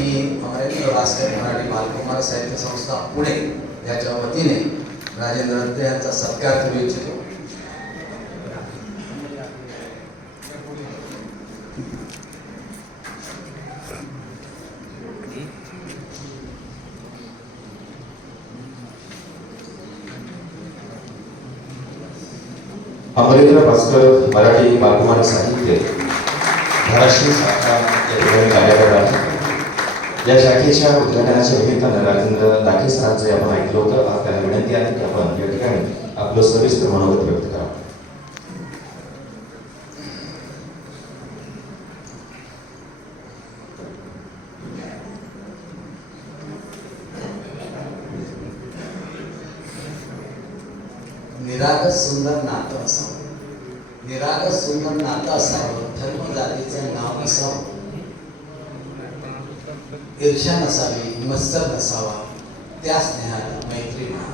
मी अमरेंद्र भास्कर मराठी बालकुमार साहित्य संस्था पुणे याच्या वतीने राजेंद्र अत्रे यांचा सत्कार करू इच्छितो. अमरेंद्र भास्कर मराठी बालकुमार साहित्य धाराशिव शाखा या ठिकाणी कार्य करतात. या शाखेच्या उद्घाटनाच्या निमित्तानं राजेंद्र दाखे सरांचे आपण ऐकलं होतं. आज त्यांना विनंती आहे की आपण या ठिकाणी आपलं सविस्तर मनोगत व्यक्त करावं. निरागस सुंदर नातं असावं, निरागस सुंदर नातं असावं, धर्म जातीचं नाव असावं, ईर्ष्या नसावी, मत्सर नसावा, त्या स्नेहाला मैत्री म्हणा.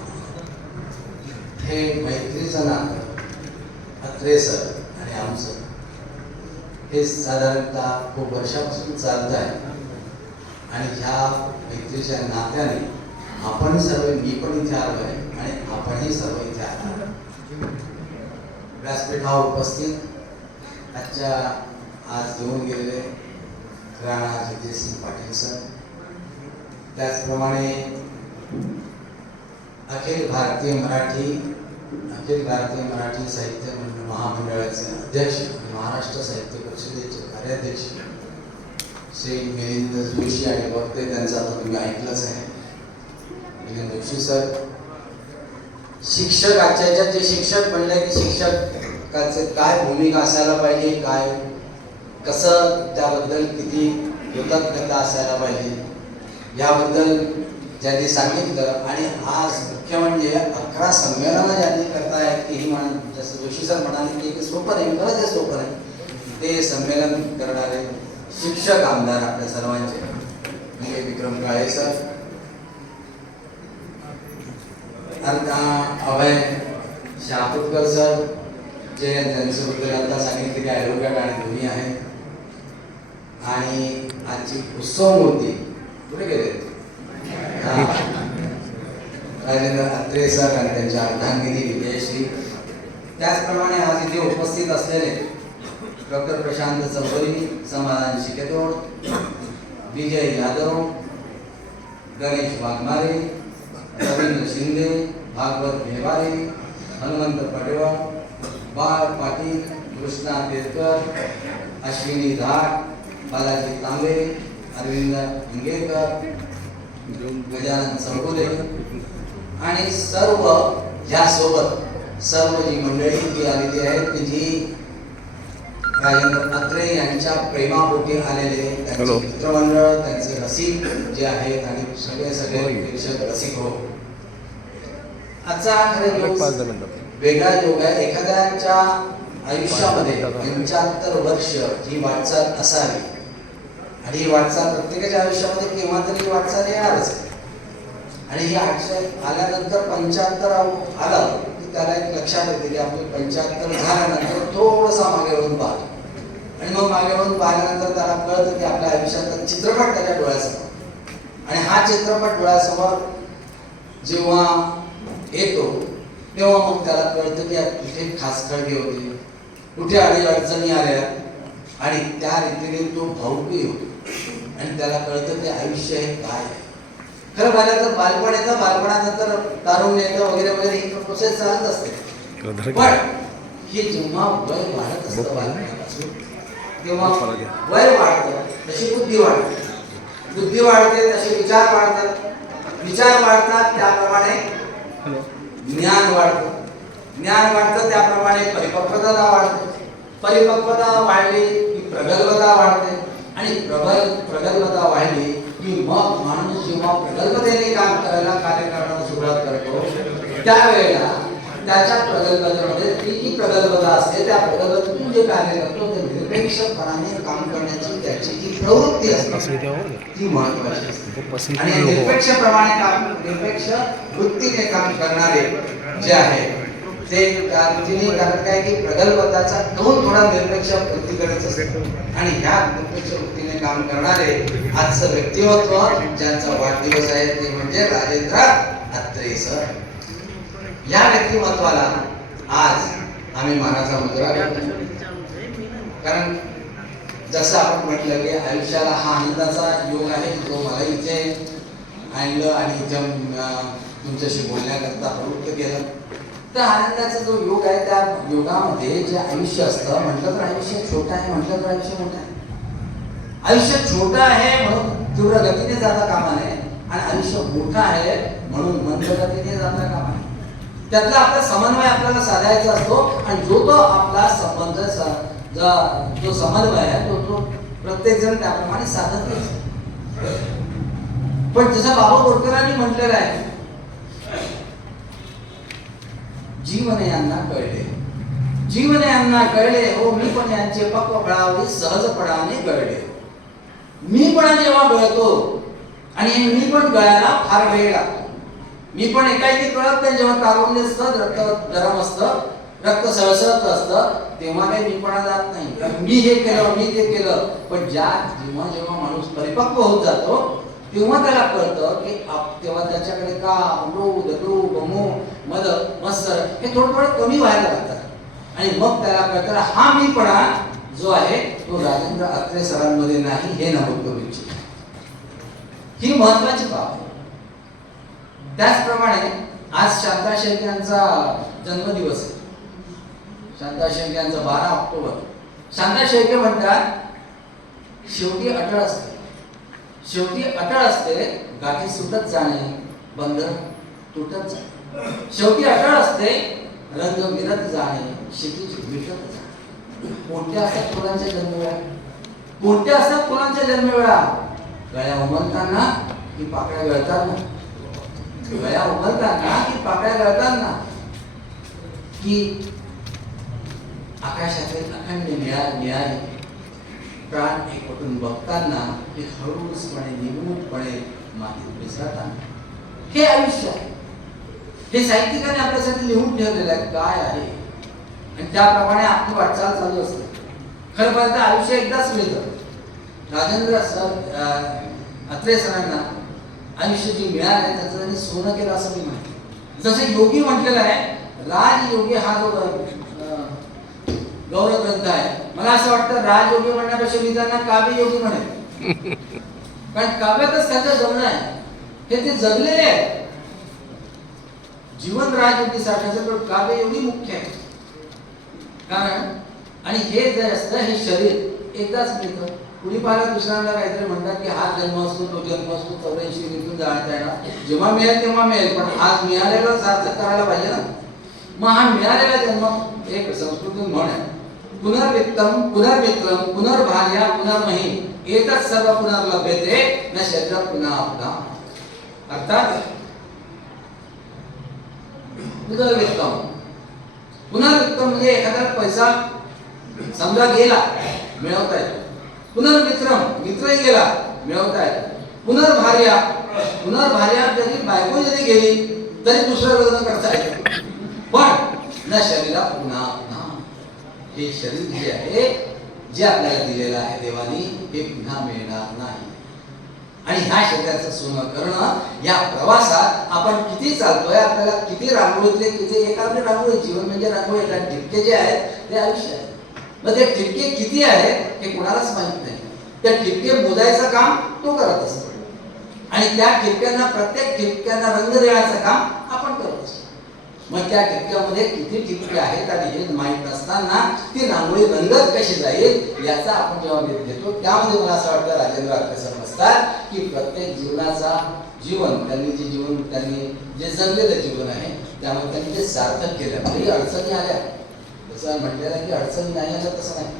हे मैत्रीचं नातं अत्रे सर आणि आमचं हे साधारणतः खूप वर्षापासून चालत आहे. आणि ह्या मैत्रीच्या नात्याने आपण सर्व, मी पण इथे आलो आहे आणि आपणही सर्व इथे आलो. व्यासपीठावर उपस्थित आजच्या आज येऊन गेलेले राणा जगदीशसिंग पाटील सर, त्याचप्रमाणे अखिल भारतीय मराठी साहित्य महामंडळाचे अध्यक्ष, महाराष्ट्र साहित्य परिषदेचे कार्याध्यक्ष श्री मिलिंद जोशी आणि वक्ते, त्यांचा आता तुम्ही ऐकलंच आहे, मिलिंद जोशी सर. शिक्षक, आजच्या जे शिक्षक म्हणले की शिक्षकाचे काय भूमिका असायला पाहिजे, काय कसं त्याबद्दल किती कृतज्ञता असायला पाहिजे याबद्दल ज्यांनी सांगितलं. आणि आज मुख्य म्हणजे 11 संमेलनं ज्यांनी करतायत की ही जसं जोशी सर म्हणाले की सोपं नाही, खरंच हे सोपं नाही. ते संमेलन करणारे शिक्षक आमदार आपल्या सर्वांचे म्हणजे विक्रम काळे सर, अभय शापूरकर सर, जे त्यांच्याबद्दल आता सांगितले की ॲडव्होकेट आणि दोन्ही आहे. आणि आजची उत्सव मूर्ती कुठे गेले, राजेंद्र अत्रे सर आणि त्यांच्या अर्धांगिनी विजयश्री. त्याचप्रमाणे आज इथे उपस्थित असलेले डॉक्टर प्रशांत चौधरी, समाधान शिकेतोड, विजय यादव, गणेश वाघमारे, रवींद्र शिंदे, भागवत भेवारे, हनुमंत पटेवा, बाळ पाटील, कृष्णा तेरकर, अश्विनी धाट, बालाजी तांबे, अरविंद हिंगेकर, गजानन चौगुले आणि सर्व यासोबत सर्व जी मंडळी जी आलेली आहेत की जी राजेंद्र अत्रे यांच्या प्रेमापोटी आलेले, त्यांचे मित्रमंडळ, त्यांचे रसिक जे आहेत आणि सगळे प्रेक्षक रसिक हो. आजचा खरे वेगळा योग आहे. एखाद्याच्या आयुष्यामध्ये 75 वर्ष ही वाटचाल असावी आणि ही वाटचाल प्रत्येकाच्या आयुष्यामध्ये केव्हा तरी वाटचाल येणारच. आणि ही आल्यानंतर 75 आलं की त्याला एक लक्षात येते की आपले 75 झाल्यानंतर थोडंसा मागे वळून पाहतो. आणि मग मागे वळून पाहिल्यानंतर त्याला कळतं की आपल्या आयुष्यातला चित्रपट त्याच्या डोळ्यासमोर. आणि हा चित्रपट डोळ्यासमोर जेव्हा येतो तेव्हा मग त्याला कळतं की कुठे खासखळगे होते, कुठे अडचणी आल्या आणि त्या रीतीने तो भावुकही होतो. आणि त्याला कळतं की आयुष्य हे काय आहे. खरं पाहिलं तर बालपण येतं, बालपणानंतर तारुण्य येतं वगैरे वगैरे ही प्रोसेस चालत असते. पण हे जेव्हा वय वाढत असतं बालपणापासून, तेव्हा वय वाढतं तशी बुद्धी वाढते, बुद्धी वाढते तसे विचार वाढतात, विचार वाढतात त्याप्रमाणे ज्ञान वाढतं, ज्ञान वाढतं त्याप्रमाणे परिपक्वता वाढते, परिपक्वता वाढली की प्रगल्भता वाढते आणि प्रगल्भता वाढली की मग माणूस जेव्हा प्रगल्भतेने काम करायला, कार्य करायला सुरुवात करतो त्यावेळेला त्याच्या प्रगल्भतेमध्ये ती जी प्रगल्भता असते त्या प्रगल्भतेतून जे कार्य करतो ते निरपेक्षपणाने काम करण्याची त्याची जी प्रवृत्ती असते ती महत्वाची असते. आणि निरपेक्षप्रमाणे काम, निरपेक्ष वृत्तीने काम करणारे जे आहे ते तिने कारण काय की प्रगल्भताचा दोन थोडा निरपेक्ष वृत्तीकडेच असतो. आणि ह्या निरपेक्ष वृत्तीने काम करणारे आजचं व्यक्तिमत्व ज्यांचा वाढदिवस आहे ते म्हणजे राजेंद्र अत्रे सर. या व्यक्तिमत्वाला आज आम्ही मानाचा मुद्रा देतो. कारण जसं आपण म्हटलं की आयुष्याला हा आनंदाचा योग आहे जो मला इथे आणलं आणि इथे तुमच्याशी बोलण्याकरता प्रवृत्त केलं. तर आनंदाचा जो योग आहे त्या योगामध्ये जे आयुष्य असतं, म्हटलं तर आयुष्य छोटं आहे, म्हटलं तर आयुष्य मोठं आहे. आयुष्य छोटं आहे म्हणून तीव्र गतीने जाता कामा नये आणि आयुष्य मोठं आहे म्हणून मंद गतीने जाता कामा नये. त्यातला आपला समन्वय आपल्याला साधायचा असतो आणि जो तो आपला संबंध जो समन्वय आहे तो प्रत्येक जण त्याप्रमाणे साधत असतो. पण जसं बाबा बोरकरांनी म्हटलेलं आहे, जीवन यांना कळले, जीवन यांना कळले हो मी पण यांचे पक्वपणावरी सहजपणाने गळले. मी पण जेव्हा गळतो आणि मी पण गळायला फार वेळ लागतो. मी पण एकाएकी कळत नाही. जेव्हा तारुण्य असतं, रक्त गरम असतं, रक्त सळसळत असतं, तेव्हा काही मीपणा जात नाही. मी हे केलं, मी ते केलं. पण जेव्हा जेव्हा माणूस परिपक्व होत जातो तेव्हा त्याला कळतं की तेव्हा त्याच्याकडे काम, लोभ, लोभ, मोह, मद, मत्सर हे थोडं थोडं कमी व्हायला लागतात आणि मग त्याला कळतं हा मीपणा जो आहे तो राजेंद्र अत्रे सरांमध्ये नाही हे नमूद करू इच्छितो. ही महत्वाची बाब आहे. त्याचप्रमाणे आज शांता शेळके यांचा जन्मदिवस आहे. शांता शेळके यांचा 12 ऑक्टोबर. शांता शेळके म्हणतात शेवटी अटळ असते, शेवटी अटळ असते, गाठी सुटत जाणे, बंधन तुटत जाणे. शेवटी अटळ असते, रंग मिरत जाणे, क्षितिज मिटत जाणे. कोणत्या असतात फुलांच्या जन्मवेळा? कोणत्या असतात फुलांच्या जन्मवेळा? गळ्या उमलताना की पाकळ्या गळताना? गळ्या उमलताना की पाकळ्या गळताना? की आकाशातील अखंड निळाई प्राण एकवटून बघताना की हळूचपणे निमूटपणे मातीत मिसळताना? हे आयुष्य आहे. हे साहित्यिकाने आपल्यासाठी लिहून ठेवलेलं आहे काय आहे आणि त्याप्रमाणे आपली वाटचाल चालू असते. खरं पाहता आयुष्य एकदाच मिळतं. राजेंद्र अत्रे सरांना आयुष्य जे मिळालं त्याचं त्यांनी सोनं केलं असं मी म्हणतो. जसं योगी म्हटलेलं आहे, राजयोगी हा जो गौरव ग्रंथ आहे, मला असं वाटतं राजयोगी म्हणण्यापेक्षा मी त्यांना काव्ययोगी म्हणेन. कारण काव्यातच त्याचं जगणं आहे, हे ते जगलेले आहे. जीवन राजयोगी साठायचं पण काव्ययोगी मुख्य आहे. कारण आणि हे जे असतं हे शरीर एकदाच मिळतं. कुणी पाहिलं दुसऱ्यांदा काहीतरी म्हणतात की हा जन्म असतो तो जन्म असतो 84 निघून जाण्यात येणार, जेव्हा मिळेल तेव्हा मिळेल, पण आज मिळालेला सार्थक करायला पाहिजे ना. मग हा मिळालेला जन्म एक संस्कृती म्हण आहे, पुनर्वित्तम पुनर्मित्रम पुनर्भार्या पुनर्मही एतत् सर्व पुनर्लभ्यते न शरीर पुन्हा पुन्हा. अर्थात पुनर्वित्तम, पुनर्वित्तम म्हणजे एखादा पैसा समजा गेला मिळवता येतो. पुनर्मित्रम मित्रही गेला मिळवता येतो. पुनर्भार्या, पुनर्भार्या जरी बायको जरी गेली तरी दुसरं लग्न करता येतं. पण न शरीरा पुन्हा पुन्हा, हे शरीर जे आहे जे आपल्याला दिलेलं आहे देवानी हे पुन्हा मिळणार नाही. आणि ह्या शरीराचं सोनं करणं, या प्रवासात आपण किती चालतोय, आपल्याला किती रांगोळीतले किती एखादे रांगोळी, जीवन म्हणजे रांगोळी, त्या ठिपके जे आहेत ते आयुष्य आहे. मग ते ठिपके किती आहेत हे कोणालाच माहित नाही. त्या ठिपके मोजायचं काम तो करत असतो आणि त्या ठिपक्यांना, प्रत्येक ठिपक्यांना रंग देण्याचं काम आपण करत असतो. मग त्या ठिपक्यामध्ये किती ठिपके आहेत आणि हे माहीत नसताना ती रांगोळी रंगत कशी जाईल याचा आपण जेव्हा वेध घेतो, त्यामध्ये मला असं वाटतं राजेंद्र अत्रे सर असतात की प्रत्येक जीवनाचा जीवन त्यांनी जे जीवन त्यांनी जे जगलेलं जीवन आहे त्यामुळे त्यांनी ते सार्थक केलं. काही अडचणी आल्या, जसं म्हटलेलं आहे की अडचणी नाही आल्या, तसं नाही.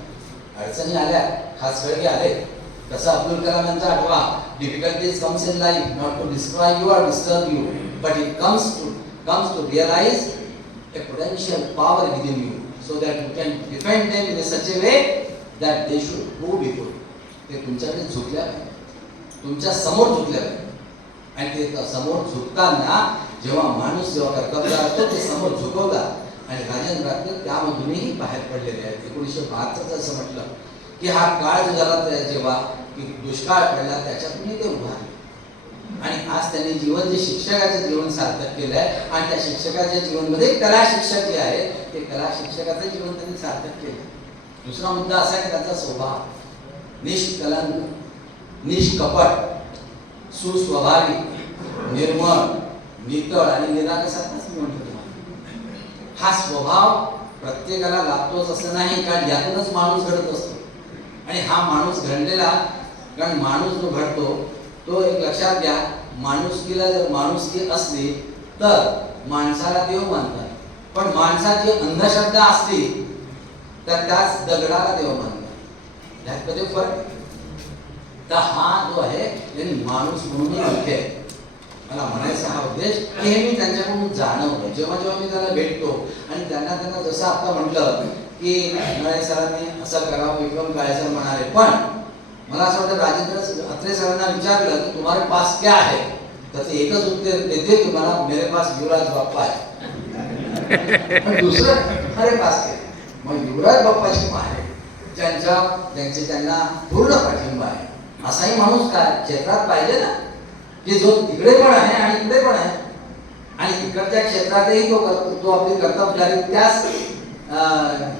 अडचणी आल्या, खास वेळी आले. तसं अब्दुल कलाम यांचा आठवा, difficulties comes in life not to destroy you or disturb you, but it comes to realize a potential power within you so that you can defend them in such a way that they should go before. ते तुमच्याकडे झुकल्या पाहिजे, तुमच्या समोर झुकल्या पाहिजे. आणि ते समोर झुकताना जेव्हा माणूस जेव्हा कर्तव्य असतो ते समोर झुकवतात आणि राजेंद्र अत्रे त्यामधूनही बाहेर पडलेले आहेत. 1972 असं म्हटलं की हा काळ जो झाला जेव्हा की दुष्काळ पडला त्याच्यातूनही ते उभा राहिले. आणि आज त्यांनी जीवन जे शिक्षकाचं जीवन सार्थक केलं आहे आणि त्या शिक्षकाच्या जीवनमध्ये कला शिक्षक जे आहे ते कला शिक्षकाचं जीवन त्यांनी सार्थक केलं. दुसरा मुद्दा असा की त्यांचा स्वभाव निष्कलंक निष्कपट सुस्वभावी निर्मळ नितळ आणि निरागसाचाच मी म्हणतो तुम्हाला. हा स्वभाव प्रत्येकाला लाभतोच असं नाही, कारण यातूनच माणूस घडत असतो. आणि हा माणूस घडलेला, कारण माणूस जो घडतो तो एक लक्षात घ्या, माणुसकीला जर माणुसकी असली तर माणसाला देव मानतात, पण माणसाची अंधश्रद्धा असली तर त्याच दगडाला देव मानतात. यात कधी फरक आहे. तर हा जो आहे यांनी माणूस म्हणूनही मुख्य आहे. मला म्हणायचा हा उद्देश की हे मी त्यांच्याकडून जाणवलं जेव्हा जेव्हा मी त्याला भेटतो आणि त्यांना जसं आता म्हटलं की नळे सरांनी असं करावं, विक्रम काळेसर म्हणाले, पण मला असं वाटतं राजेंद्र अत्रे सरांना विचारलं की तुम्हारे पास क्या है, त्याचं एकच उत्तर देते की मला मेरे पास युवराज बाप्पा आहे. पण दुसरं अरे पास काय, मग युवराज बाप्पाची आहे त्यांना पूर्ण पाठिंबा आहे. असाही माणूस काय क्षेत्रात पाहिजे ना, की जो तिकडे पण आहे आणि इकडे पण आहे आणि तिकडच्या क्षेत्रातही तो आपली कर्तव्यारी त्याच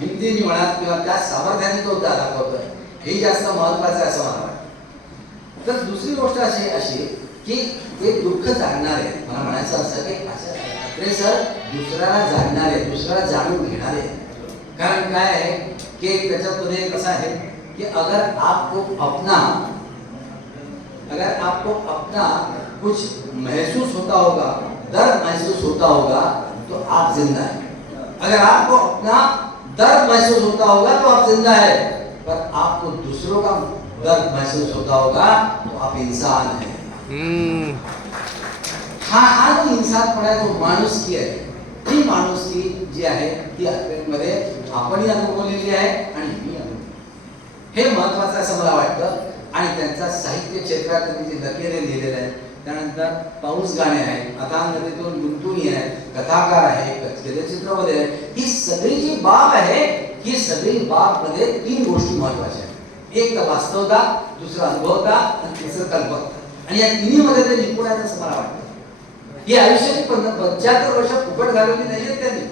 हिमतीने म्हणा किंवा त्याच सामर्थ्याने तो दाखवतोय. हे जास्त महत्वाचं आहे असं मला वाटतं. तर दुसरी गोष्ट अशी की ते दुःख जाणणारे, मला म्हणायचं असं की अत्रे सर दुसऱ्याला जाणणारे, दुसऱ्याला जाणून घेणारे. कारण काय आहे की त्याच्यामध्ये कसं आहे कि अगर आपको अपना कुछ महसूस होता होगा, दर्द महसूस होता होगा तो आप जिंदा है. अगर आपको अपना दर्द महसूस होता होगा तो आप जिंदा है, पर आपको दूसरों का दर्द महसूस होता होगा तो आप इंसान है. हा जो इंसानपणा आहे, जो माणुसकी आहे, ती माणुसकी जी आहे ती अत्रेमध्ये आपणही अनुभवलेली आहे आणि मी अनुभवली. हे महत्वाचं असं मला वाटतं. आणि त्यांचा साहित्य क्षेत्रात त्यांनी जे लकेरे लिहिलेले आहेत, त्यानंतर पाऊस गाणे आहेत, अथांगतेतून गुंतुनी आहे, कथाकार आहे, चित्रपट आहे. ही सगळी जी बाब आहे, ही सगळी बाब मध्ये तीन गोष्टी महत्वाच्या आहेत. एक तर वास्तवता, दुसरा अनुभवता आणि तिसरं कल्पकता. आणि या तिन्ही मध्ये ते निपुण आहेत असं मला वाटतं. ही आयुष्याची 75 वर्ष फुकट घालवली नाहीये त्यांनी.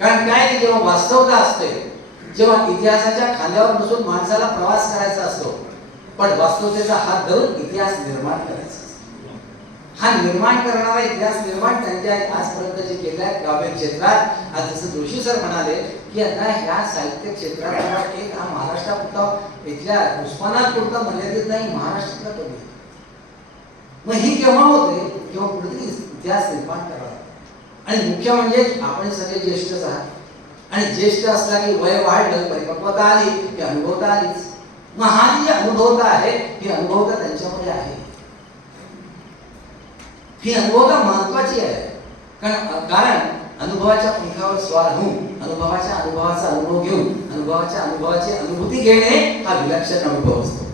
कारण काय की जेव्हा वास्तवता असते, जेव्हा इतिहासाच्या खांद्यावर बसून माणसाला प्रवास करायचा असतो, पण वास्तवतेचा हात धरून इतिहास निर्माण करायचा असतो. हा निर्माण करणारा इतिहास निर्माण त्यांच्या आजपर्यंत जे केलं आहे काव्य क्षेत्रात. आज जसं जोशी सर म्हणाले की आता ह्या साहित्य क्षेत्रात एक हा महाराष्ट्रापुरता, इथल्या उस्मानाबादपुरता मर्यादित नाही, महाराष्ट्रातला कमी. मग ही केव्हा होते, किंवा कुठेतरी इतिहास निर्माण करावा. आणि मुख्य म्हणजे आपण सगळे ज्येष्ठच आहात आणि ज्येष्ठ असला की वय वाढलं, परिपक्वता आली की अनुभवता आलीच. मग हा जी अनुभवता आहे ही अनुभवता त्यांच्यामध्ये आहे. ही अनुभवता महत्वाची आहे. कारण अनुभवाच्या पंखावर स्वार होऊन अनुभवाचा अनुभव घेऊन अनुभवाची अनुभूती घेणे हा विलक्षण अनुभव असतो.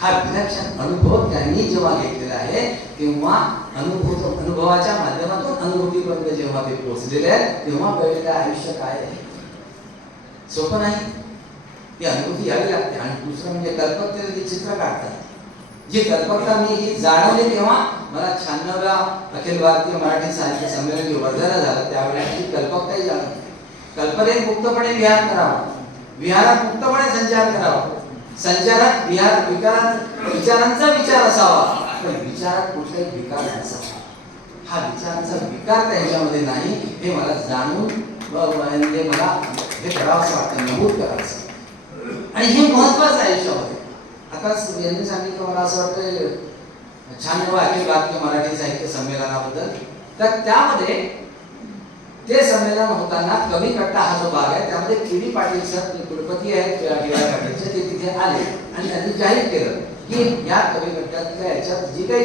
हा विलक्षण अनुभव त्यांनी जेव्हा घेतलेला आहे तेव्हा अनुभवाच्या माध्यमातून अनुभूतीपर्यंत जेव्हा ते पोहोचलेले आहेत, तेव्हा कळलेलं आयुष्य काय आहे. सोपं नाही, ती अनुभूती यावी लागते. आणि दुसरं म्हणजे कल्पकतेने ते चित्र काढतात. जी कल्पकता मी ही जाणवली तेव्हा मला 96व्या अखिल भारतीय मराठी साहित्य संमेलन जे वर्ध्याला झालं त्यावेळेला ही कल्पकताही जाणवली. कल्पनेत मुक्तपणे विहार करावा, विहारात मुक्तपणे संचार करावा, संचारात विचारांचा विचार असावा, पण विचारात कुठलाही विकार नसावा. हा विचारांचा विकार त्यांच्यामध्ये नाही, हे मला जाणून म्हणजे मला हे करावं असं वाटतं, नमूद करावं. आणि हे महत्वाचं आहे आयुष्यामध्ये. आता यांनी सांगितलं, मला असं वाटतं 96व्या अखिल भारतीय मराठी साहित्य संमेलनाबद्दल. तर त्यामध्ये ते संमेलन होताना कवी कट्टा हा जो भाग आहे त्यामध्ये के.डी. पाटील सर कुलपती आहेत डी.वाय. पाटीलचे, ते तिथे आले आणि त्यांनी जाहीर केलं की या कवी कट्ट्यातल्या याच्यात जी काही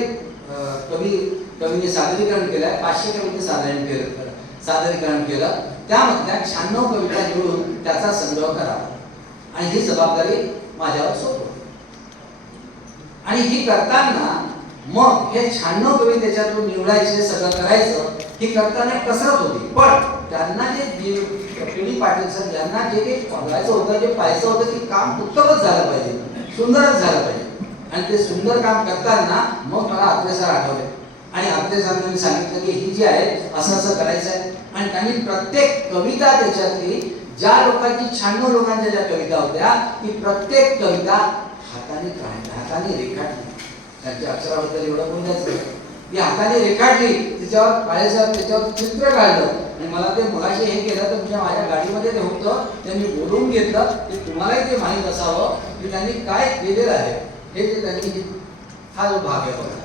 कवीने सादरीकरण केलं आहे, 500 कवींनी सादरीकरण केलं, त्यामधल्या 96 कविता निवडून त्याचा संग्रह करावा आणि ही जबाबदारी माझ्यावर सोपवली. आणि ही करताना मग हे 96 कवी त्याच्यातून निवडायचे, सगळं करायचं, ही करताना कसरत होती. पण त्यांना जे के.डी. पाटील सर यांना जे काही बघायचं होतं, जे पाहायचं होतं की काम उत्तमच झालं पाहिजे, सुंदरच झालं पाहिजे. आणि ते सुंदर काम करताना मग मला अत्रे सर आठवले आणि अत्रे सरांनी सांगितलं की ही जी आहे असं असं करायचं आहे. आणि त्यांनी प्रत्येक कविता त्याच्यातली ज्या लोकांची 96 लोकांच्या ज्या कविता होत्या ती प्रत्येक कविता हाताने काढली, हाताने रेखाटली. त्यांच्या अक्षराबद्दल एवढं बोलायचं, ती हाताने रेखाटली, त्याच्यावर काळेसाहेब त्याच्यावर चित्र काढलं. आणि मला ते मगाशी हे केलं तर म्हणजे माझ्या गाडीमध्ये ते होतं, त्यांनी बोलवून घेतलं की तुम्हालाही ते माहीत असावं की त्यांनी काय केलेलं आहे. हे जे त्यांनी हा जो भाग आहे बघा,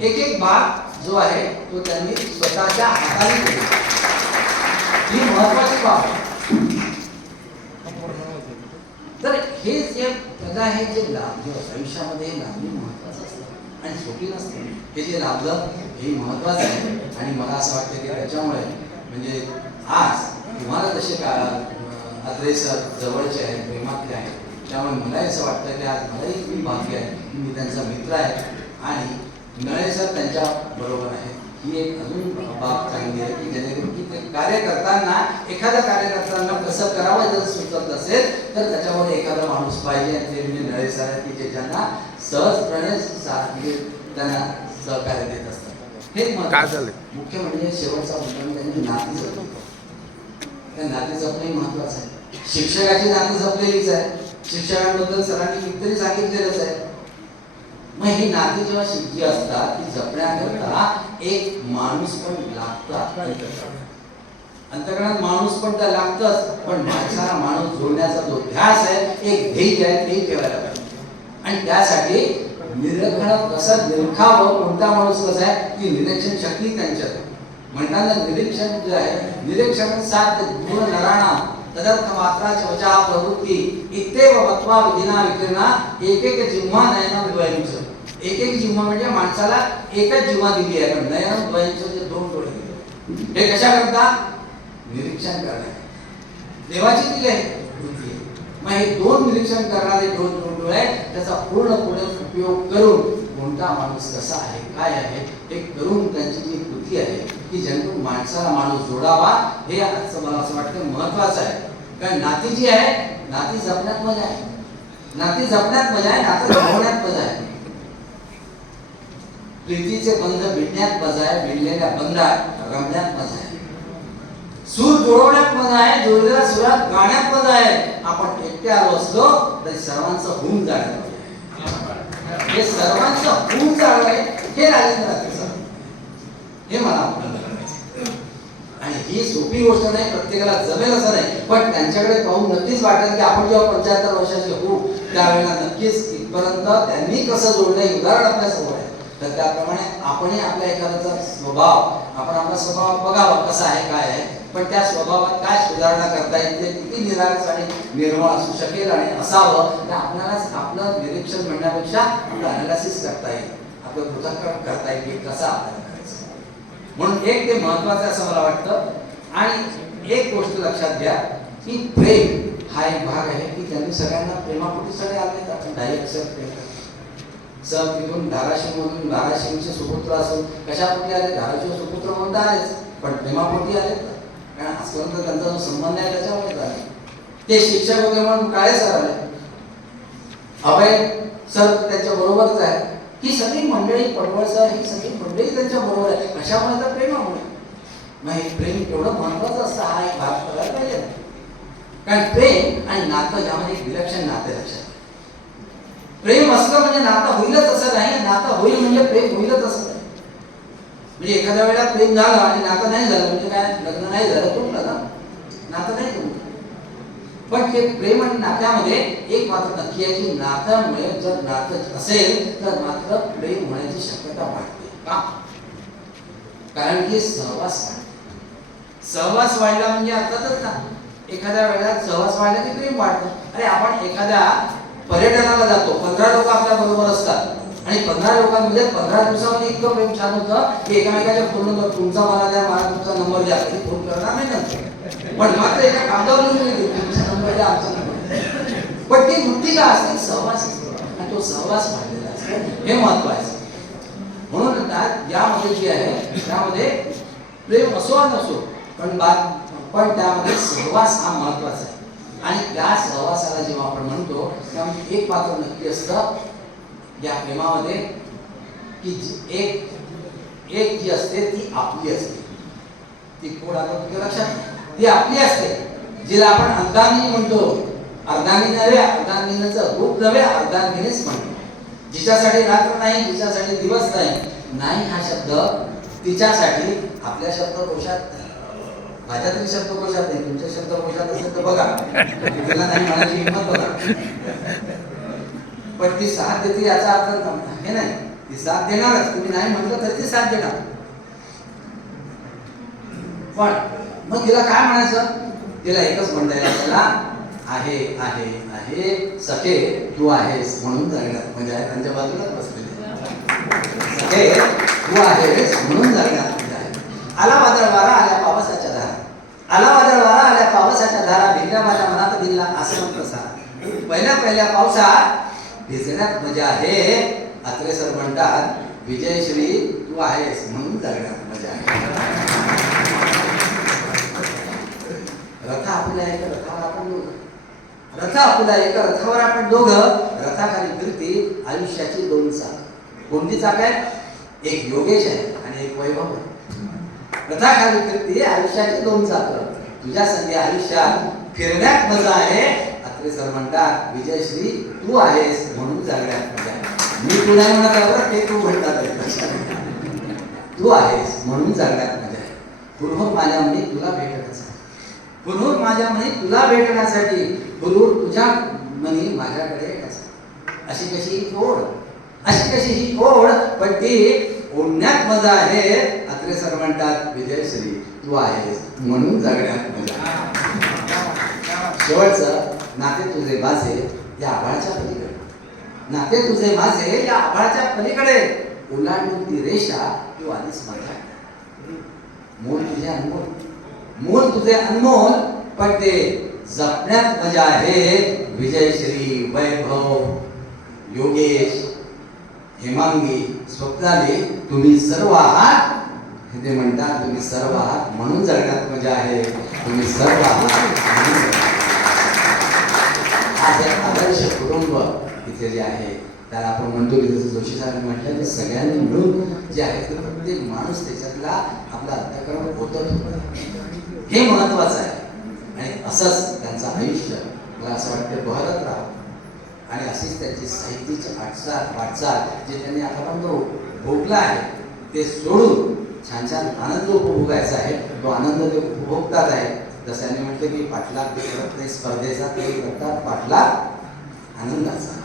एक एक भाग जो आहे तो त्यांनी स्वतःच्या हाताने केला. ही महत्वाची बाब आहे. तर हे जे त्याला हे जे लाभलं आयुष्यामध्ये, हे लाभणं महत्वाचं असतं आणि सोपी नसते. हे जे लाभलं हे महत्वाचं आहे. आणि मला असं वाटतं की त्याच्यामुळे म्हणजे आज तुम्हाला जसे का अत्रे सर जवळचे आहेत, प्रेमातले आहेत, त्यामुळे मलाही असं वाटतं की आज मलाही खूप भाग्य आहे की मी त्यांचा मित्र आहे आणि नळे सर त्यांच्या बरोबर आहे. ही एक अजून बाब चांगली आहे की जेणेकरून की ते कार्य करताना एखाद्या कार्यकर्त्यांना कसं करावं जर सुचत असेल तर त्याच्यावर एखादा माणूस पाहिजे. आणि ते म्हणजे नळे सर आहेत की जे ज्यांना सहजपणे त्यांना सहकार्य देत असतात. हे मुख्य म्हणजे शेवटचा मुद्दा त्यांनी नाती जपली. त्या नाती जपणे महत्वाचं आहे. शिक्षकाची नाती जपलेलीच आहे, शिक्षकांबद्दल सरांनी कितीतरी सांगितलेलंच आहे. मग ही नाती जेव्हा शिकली असतात ती जपण्याकरता एक माणूस पण लागतात. अंतकरणात माणूस पण तर लागतच, पण माणसाला माणूस जोडण्याचा जो ध्यास आहे, एक ध्येय आहे, ते ठेवायला पाहिजे. आणि त्यासाठी निरीक्षण कसं निरखावं, कोणता माणूस कसा आहे ती निरीक्षण शक्ती त्यांच्यात आहे. म्हणताना निरीक्षण जे आहे, निरीक्षण सात गुण नराणाम तदर्थ मात्राच वचा प्रवृत्ती इत्तेव वत्वा विधिना विकिरणा एक एक जिव्हा नयन द्वयंच. एक एक जिव्हा म्हणजे माणसाला एकच जिव्हा दिली आहे, पण नयन द्वयंच जे दोन डोळे दिले. हे कशा करता? निरीक्षण करणे. देवाची दिली आहे बुद्धी. मग हे दोन निरीक्षण करणारे दोन डोळे त्याचा पूर्णपणे उपयोग करून कोणता माणूस कसा आहे, काय आहे हे करून त्यांची जी कृती आहे की जेणेकरून माणसाला माणूस जोडावा, हे आजचं मला असं वाटतं महत्वाचं आहे. कारण नाती जी आहे, नाती जपण्यात मजा आहे, नाती जपण्यात मजा आहे, नातं जपण्यात मजा आहे. प्रीतीचे बंध भिडण्यात मजा आहे, भिडलेल्या बंधात रमण्यात मजा आहे. सूर जोडवण्यात मजा आहे, जोडलेल्या सुरात गाण्यात मजा आहे. आपण एकटे आलो असलो तरी सर्वांचं होऊन जाणं, हे सर्वांचं होऊन जाणं हे राजेंद्र अत्रे सर, हे मला करायचं. आणि ही सोपी गोष्ट नाही, प्रत्येकाला जमेल असं नाही, पण त्यांच्याकडे पाहून नक्कीच वाटेल की आपण जेव्हा 75 वर्षाचे होऊ त्यावेळेला नक्कीच इथपर्यंत त्यांनी कसं जोडलं हे उदाहरण आपल्या समोर आहे. तर त्याप्रमाणे आपणही आपल्या एखाद्याचा स्वभाव, आपण आपला स्वभाव बघावा कसा आहे, काय आहे, पण त्या स्वभावात काय सुधारणा करता येईल, ते किती निरागस आणि निर्मळ असू शकेल आणि असावं, तर आपल्यालाच आपलं निरीक्षण म्हणण्यापेक्षा आपलं अनालिसिस करता येईल, आपलं पृथक्करण करता येईल की कसं आपल्याला करायचं. म्हणून एक ते महत्वाचं असं मला वाटतं. आणि एक गोष्ट लक्षात घ्या की प्रेम हा एक भाग आहे की त्यांनी सगळ्यांना प्रेमापोटी सगळे आले. आपण डायरेक्ट सर प्रेम सर तिथून धाराशिवमधून, धाराशिवचे सुपुत्र असून कशापोटी आले, धाराशिव सुपुत्र म्हणता आलेच, पण प्रेमापोटी आले. कारण आजपर्यंत त्यांचा जो संबंध आहे त्याच्यामुळे झाले. ते शिक्षक होते म्हणून काळे सर आले, अभय सर त्याच्या बरोबरच आहे. ही सगळी मंडळी, पडवळ सर, ही सगळी मंडळी त्यांच्या बरोबर आहे. कशामुळे? तर प्रेमामुळे. मग हे प्रेम केवढं महत्वाचं असतं हा एक भाग करायला पाहिजे. कारण प्रेम आणि नातं यामध्ये एक विलक्षण नाते लक्षात. प्रेम असलं म्हणजे नातं होईलच असं नाही, नातं होईल म्हणजे प्रेम होईलच असं नाही. म्हणजे एखाद्या वेळेला प्रेम झालं आणि नातं नाही झालं म्हणजे काय, लग्न नाही झालं तुटलं ना, नातं नाही तुटलं. पण ते प्रेम आणि नात्यामध्ये एक मात्र नक्की आहे की नात्यामुळे जर नातं असेल तर मात्र प्रेम होण्याची शक्यता वाढते. का? कारण की सहवास वाढला म्हणजे अर्थातच ना, एखाद्या वेळेला सहवास वाढला की प्रेम वाढतं. अरे आपण एखाद्या पर्यटनाला जातो, 15 लोक आपल्या बरोबर असतात आणि 15 लोकांमध्ये 15 दिवसामध्ये इतकं प्रेम छान होतं की एकामेकाच्या फोन नंबर, तुमचा मला द्या, मला तुमचा नंबर द्या, फोन करणार नाही नंतर, पण मात्र एका कागदावर लिहून तुमचा नंबर द्या, आमचा नंबर. पण ती वृत्ती का असते? सहवास असतो आणि तो सहवास वाढलेला असतो, हे महत्वाचं. म्हणून यामध्ये जे आहे त्यामध्ये प्रेम असो नसो पण त्यामध्ये सहवास हा महत्वाचा आहे. आणि त्या सहवासाला जेव्हा आपण म्हणतो तेव्हा एक पात्र नक्की असतं या प्रेमामध्ये की एक जी असते ती आपली असते. ती कोण आलं तुझ्या लक्षात? ती आपली असते जिला आपण अर्धांगिनी म्हणतो. अर्धांगिनी नव्हे, अर्धांगिनीचं रूप नव्हे, अर्धांगिनीच म्हणतो. जिच्यासाठी रात्र नाही, जिच्यासाठी दिवस नाही हा शब्द तिच्यासाठी आपल्या शब्दकोशात, माझ्या तरी शब्दकोशात नाही, तुमच्या शब्दकोशात असेल तर बघा, तिला नाही म्हणायची हिंमत बघा. पण ती साथ देते याचा अर्थ हे नाही, ती साथ देणारच. तुम्ही नाही म्हटलं तरी ती साथ देणार. पण मग तिला काय म्हणायचं? तिला एकच म्हणता येईल आपल्याला, आहे आहे आहे सखे तू आहेस म्हणून जगण्यात. म्हणजे त्यांच्या बाजूलाच बसलेले सखे तू आहेस म्हणून जगण्यात. आला वादळ वारा आल्या पावसाच्या धारा, आला वादळ वारा आल्या पावसाच्या धारा, भिजल्या माझ्या मनात भिजला असं प्रसार. पहिल्या पावसात भिजण्यात मजा आहे. अत्रे सर म्हणतात विजयश्री तू आहेस म्हणून जगण्यात मजा आहे. रथ आपुला एक रथावर आपण दोघं, रथ आपुला एक रथावर आपण दोघं, रथाखाली फिरती आयुष्याची दोन चाक. कोणती चाक आहे? एक योगेश आहे आणि एक वैभव आहे. रथाखाली फिरती आयुष्याची दोन चाक. तुझ्या संधी आयुष्यात फिरण्यात मजा आहे. अत्रे सर म्हणतात विजयश्री तू आहेस म्हणून जगण्यात मजा आहे. मी तू नाही म्हणत आहे, ते तू म्हणतात. तू आहेस म्हणून जगण्यात मजा आहे. पूर्व माझ्या मनी तुला भेटण्यासाठी, पुनूर माझ्या मनी तुला भेटण्यासाठी, पुनूर तुझ्या मनी माझ्याकडे येण्यासाठी. अशी कशी ही ओढ, अशी कशी ही ओढ, पण ती ओढण्यात मजा आहे. अत्रे सर म्हणतात विजयश्री तू आहेस म्हणून जगण्यात मजा. शेवटचं, नाते तुझे माझे या आभाळाच्या पलीकडे, नाते तुझे माझे या आभाळाच्या पलीकडे, ओलांडून ती रेषा तू आलीस माझ्याकडे. मूल तुझे अनमोल, मूल तुझे अनमोल, पण ते जपण्यात मजा आहे. विजयश्री, वैभव, योगेश, हेमांगी, स्वप्नाली तुम्ही सर्व आहात. ते म्हणतात तुम्ही सर्व आहात म्हणून जगण्यात मजा आहे. तुम्ही सर्व आहात. आज एक आदर्श कुटुंब इथे जे आहे त्याला आपण म्हणतो की जसं जोशी साहेबांनी म्हटलं की सगळ्यांनी मिळून जे आहे ते प्रत्येक माणूस त्याच्यातला आपला अंतःकरण होतच होतं. हे महत्वाचं आहे. आणि असंच त्यांचं आयुष्य मला असं वाटतं बहरत राहावं. आणि अशीच त्यांची साहित्याची वाटचाल जे त्यांनी आतापर्यंत भोगला आहे ते सोडून छान छान आनंद उपभोगायचा आहे. तो आनंद ते उपभोगतात आहे. जसं त्यांनी म्हटलं की पाठलाग ते करत नाही स्पर्धेचा, ते करतात पाठलाग आनंदाचा.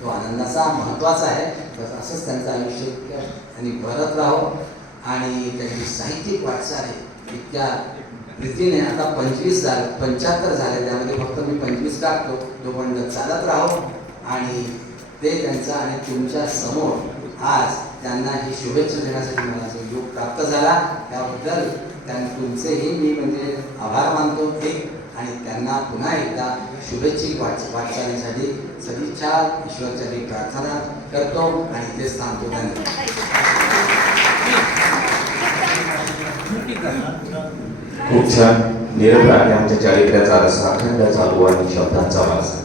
तो आनंदाचा महत्वाचा आहे. तर असंच त्यांचं आयुष्य त्यांनी भरत राहावं. आणि त्यांची साहित्यिक वाटचाल आहे इतक्या प्रीतीने आता 25 झालं, 75 झाले, त्यामध्ये फक्त मी 25 टाकतो. तो पण चालत राहो. आणि ते त्यांचं आणि तुमच्या समोर आज त्यांना ही शुभेच्छा देण्यासाठी मला जो योग प्राप्त झाला त्याबद्दल तुमचेही मी म्हणजे आभार मानतो ते. आणि त्यांना पुन्हा एकदा शुभेच्छिक वाटचालीसाठी सदिच्छा ईश्वरचरणी प्रार्थना करतो आणि तेच थांबतो. खूप छान. निरभ्र आमच्या चारित्र्याचा रसा अखंड चालू आणि शब्दांचा वारसा.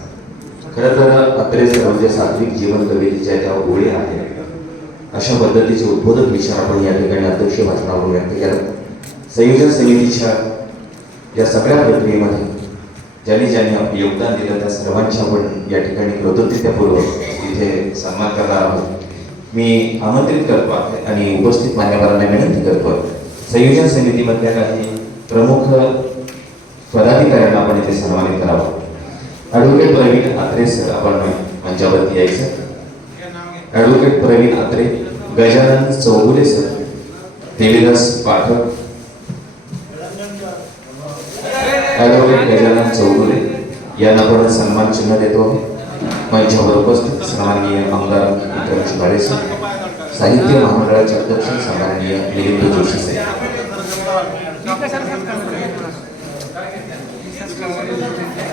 खरं तर अत्रे सर जे सात्विक जीवन कवितेच्या त्या ओळी आहेत अशा पद्धतीचे उद्बोधक विचार आपण या ठिकाणी अध्यक्ष भाषणावरून व्यक्त केला. संयोजन समितीच्या या सगळ्या प्रक्रियेमध्ये ज्यांनी आपले योगदान दिलं त्या सर्वांची आपण या ठिकाणी कृतज्ञतापूर्वक इथे सन्मान करणार आहोत. मी आमंत्रित करतो आणि उपस्थित मान्यवरांना विनंती करतो संयोजन समितीमधल्या काही प्रमुख पदाधिकाऱ्यांना आपण इथे सन्मानित करावं. ॲडव्होकेट प्रवीण अत्रे सर आपण मंचावरती यायचं. Advocate Pravin Atre, Gajanan Chougule sir, Devidas Pathak, advocate Gajanan Chougule यांना पण सन्मान चिन्ह देतो. मंचावर उपस्थित सन्माननीय आमदार विक्रम शिवाळे सर, साहित्य महामंडळाचे अध्यक्ष सन्माननीय मिलिंद जोशी साहेब,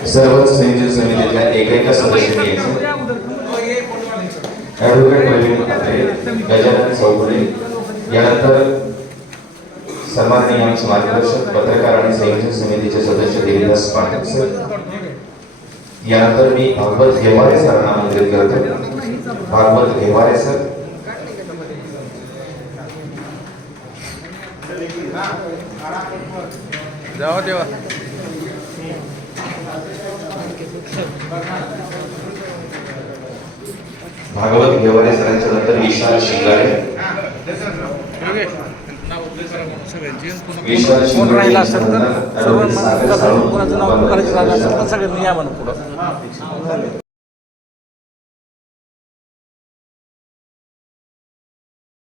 सर्वच संयोजन समितीच्या एका सदस्यांनी यायचं. ॲडव्होकेट प्रवीण अत्रे, गजानन चौगुले, यानंतर सन्माननीय आमचे मार्गदर्शक पत्रकार आणि संयोजन समितीचे सदस्य देवीदास पाठक सर, यानंतर मी भागवत घेवारे सरांना आमंत्रित करतो. भागवत घेवारे सर. जावा देवा. भागवत घेवारे सरांच्या नंतर विशाल शिंगारे. विशाल कोण राहिला शिंगारे असेल तर सर्व कोणाचं नाव करायचं झालं असेल तर सगळ्यांनी या म्हणून पुढं.